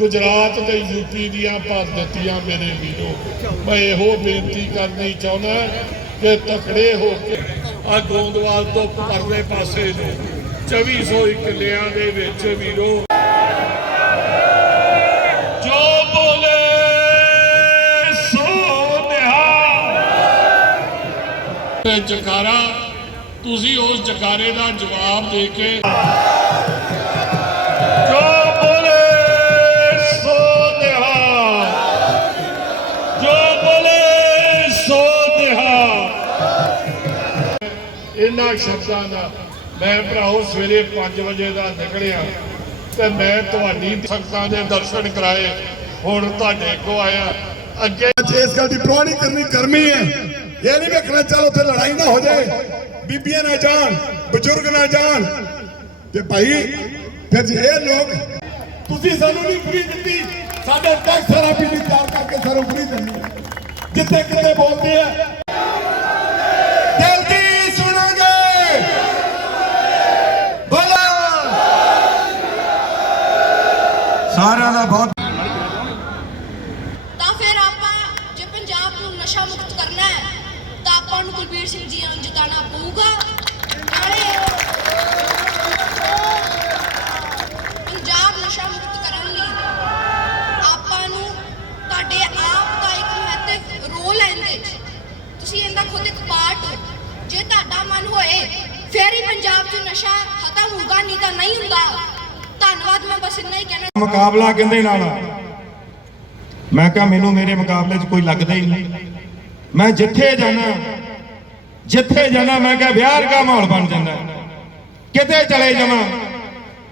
ਗੁਜਰਾਤ ਤੇ ਯੂਪੀ ਦੀਆਂ ਭਰ ਦਿੱਤੀਆਂ ਮੇਰੇ ਵੀਰੋ। ਮੈਂ ਇਹੋ ਬੇਨਤੀ ਕਰਨੀ ਚਾਹੁੰਦਾ ਕਿ ਤਕੜੇ ਹੋ ਕੇ ਆ ਗੋਂਦਵਾਲ ਤੋਂ ਪਰਲੇ ਪਾਸੇ ਨੂੰ 2400 ਕਿੱਲਿਆਂ ਦੇ ਵਿੱਚ ਵੀਰੋ। ਜੋ ਬੋਲੇ ਤੇ ਜਕਾਰਾ ਤੁਸੀਂ ਉਸ ਜਕਾਰੇ ਦਾ ਜਵਾਬ ਦੇ ਕੇ ਇਹਨਾਂ ਸ਼ਬਦਾਂ ਦਾ ਮੈਂ ਭਰਾਓ ਸਵੇਰੇ 5 ਵਜੇ ਦਾ ਨਿਕਲਿਆ ਤੇ ਮੈਂ ਤੁਹਾਡੀ ਸੰਗਤਾਂ ਦੇ ਦਰਸ਼ਨ ਕਰਾਏ। ਹੁਣ ਤੁਹਾਡੇ ਕੋ ਆਇਆ। ਅੱਗੇ ਇਸ ਗੱਲ ਦੀ ਪ੍ਰਵਾਹ ਕਰਨੀ ਗਰਮੀ ਹੈ। ਇਹ ਨਹੀਂ ਵੇਖਣਾ ਚੱਲ ਉੱਥੇ ਲੜਾਈ ਨਾ ਹੋ ਜਾਏ। ਬੀਬੀਆਂ ਨਾ ਜਾਣ, ਬਜ਼ੁਰਗ ਨਾ ਜਾਣ। ਤੇ ਭਾਈ, ਫਿਰ ਜੇ ਇਹ ਲੋਕ ਤੁਸੀਂ ਸਾਨੂੰ ਨਹੀਂ ਫਰੀ ਦਿੱਤੀ, ਸਾਡੇ ਟੈਕਸ ਸਾਰਾ ਪੀਣੀ ਤਿਆਰ ਕਰਕੇ ਸਾਨੂੰ ਫਰੀ ਦਿੰਦੀ ਜਿੱਥੇ ਕਿਤੇ ਬੋਲਦੇ ਆ ਦਿਲ ਦੀ ਸੁਣਾਂਗੇ ਬੋਲਾ ਸਾਰਿਆਂ ਦਾ ਬਹੁਤ ਤਾਂ ਫਿਰ ਆਪਾਂ ਜੇ ਪੰਜਾਬ ਨੂੰ ਨਸ਼ਾ ਮੁਕਤ ਕਰਨਾ ਹੈ, ਤਾਂ ਆਪਾਂ ਨੂੰ ਕੁਲਬੀਰ ਸਿੰਘ ਜੀ ਨੂੰ ਜਿਤਾਉਣਾ ਪਊਗਾ। ਪੰਜਾਬ ਨਸ਼ਾ ਮੁਕਤ ਕਰਨ ਲਈ ਆਪਾਂ ਨੂੰ ਤੁਹਾਡੇ ਆਪ ਦਾ ਇੱਕ ਮਹੱਤਵ ਰੋਲ ਹੈ ਇਹਦੇ 'ਚ ਤੁਸੀਂ ਇਹਦਾ ਖੁਦ ਇੱਕ ਪਾਰਟ ਹੋ। ਜੇ ਤੁਹਾਡਾ ਮਨ ਹੋਏ, ਫਿਰ ਹੀ ਪੰਜਾਬ 'ਚ ਨਸ਼ਾ ਖਤਮ ਹੋਊਗਾ, ਨਹੀਂ ਤਾਂ ਨਹੀਂ ਹੁੰਦਾ। ਧੰਨਵਾਦ, ਮੈਂ ਬਸ ਇੰਨਾ ਹੀ ਕਹਿਣਾ ਮੁਕਾਬਲਾ ਕਹਿੰਦੇ ਨਾਲ। ਮੈਂ ਕਿਹਾ, ਮੈਨੂੰ ਮੇਰੇ ਮੁਕਾਬਲੇ 'ਚ ਕੋਈ ਲੱਗਦਾ ਹੀ ਨਹੀਂ। ਮੈਂ ਜਿੱਥੇ ਜਾਣਾ ਜਿੱਥੇ ਜਾਣਾ, ਮੈਂ ਕਿਹਾ, ਵਿਆਹ ਦਾ ਮਾਹੌਲ ਬਣ ਜਾਂਦਾ। ਕਿਤੇ ਚਲੇ ਜਾਵਾਂ।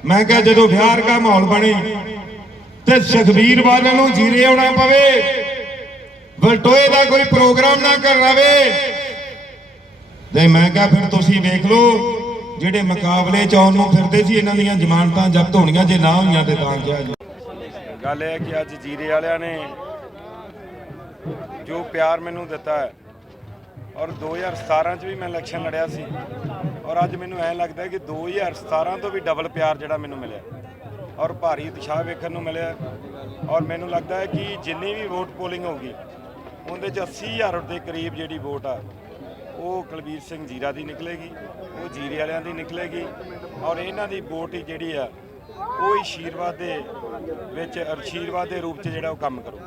ਮੈਂ ਕਿਹਾ, ਜਦੋਂ ਵਿਆਹ ਦਾ ਮਾਹੌਲ ਬਣੇ, ਤੇ ਸ਼ਖਬੀਰ ਵਾਲਿਆਂ ਨੂੰ ਜੀਰੇ ਆਉਣਾ ਪਵੇ, ਵਲਟੋਏ ਦਾ ਕੋਈ ਪ੍ਰੋਗਰਾਮ ਨਾ ਕਰਵਾਵੇ। ਤੇ ਮੈਂ ਕਿਹਾ, ਫਿਰ ਤੁਸੀਂ ਵੇਖ ਲਓ ਜਿਹੜੇ ਮੁਕਾਬਲੇ ਚ ਆਉਣ ਨੂੰ ਫਿਰਦੇ ਸੀ, ਇਹਨਾਂ ਦੀਆਂ ਜ਼ਮਾਨਤਾਂ ਜ਼ਬਤ ਹੋਣੀਆਂ, ਜੇ ਨਾ ਹੋਈਆਂ ਤੇ ਤਾਂ ਕਿਹਾ ਜੀ। ਗੱਲ ਇਹ ਹੈ ਕਿ ਅੱਜ ਜੀਰੇ ਵਾਲਿਆਂ ਨੇ ਜੋ ਪਿਆਰ ਮੈਨੂੰ ਦਿੱਤਾ ਹੈ, ਔਰ 2017 ਚ ਵੀ ਮੈਂ ਇਲੈਕਸ਼ਨ ਲੜਿਆ ਸੀ, ਔਰ ਅੱਜ ਮੈਨੂੰ ਐਂ ਲੱਗਦਾ ਹੈ ਕਿ 2017 ਤੋਂ ਵੀ ਡਬਲ ਪਿਆਰ ਜਿਹੜਾ ਮੈਨੂੰ ਮਿਲਿਆ ਔਰ ਭਾਰੀ ਉਤਸ਼ਾਹ ਵੇਖਣ ਨੂੰ ਮਿਲਿਆ ਔਰ ਮੈਨੂੰ ਲੱਗਦਾ ਹੈ ਕਿ ਜਿੰਨੀ ਵੀ ਵੋਟ ਪੋਲਿੰਗ ਹੋਗੀ ਉਹਦੇ ਚ 80000 ਦੇ ਕਰੀਬ ਜਿਹੜੀ ਵੋਟ ਆ ਉਹ ਕੁਲਬੀਰ ਸਿੰਘ ਜੀਰਾ ਦੀ ਨਿਕਲੇਗੀ, ਉਹ ਜੀਰੇ ਵਾਲਿਆਂ ਦੀ ਨਿਕਲੇਗੀ ਔਰ ਇਹਨਾਂ ਦੀ ਵੋਟ ਹੀ ਜਿਹੜੀ ਆ, ਉਹ ਹੀ ਆਸ਼ੀਰਵਾਦ ਦੇ ਵਿੱਚ ਆਸ਼ੀਰਵਾਦ ਦੇ ਰੂਪ ਚ ਜਿਹੜਾ ਉਹ ਕੰਮ ਕਰੂ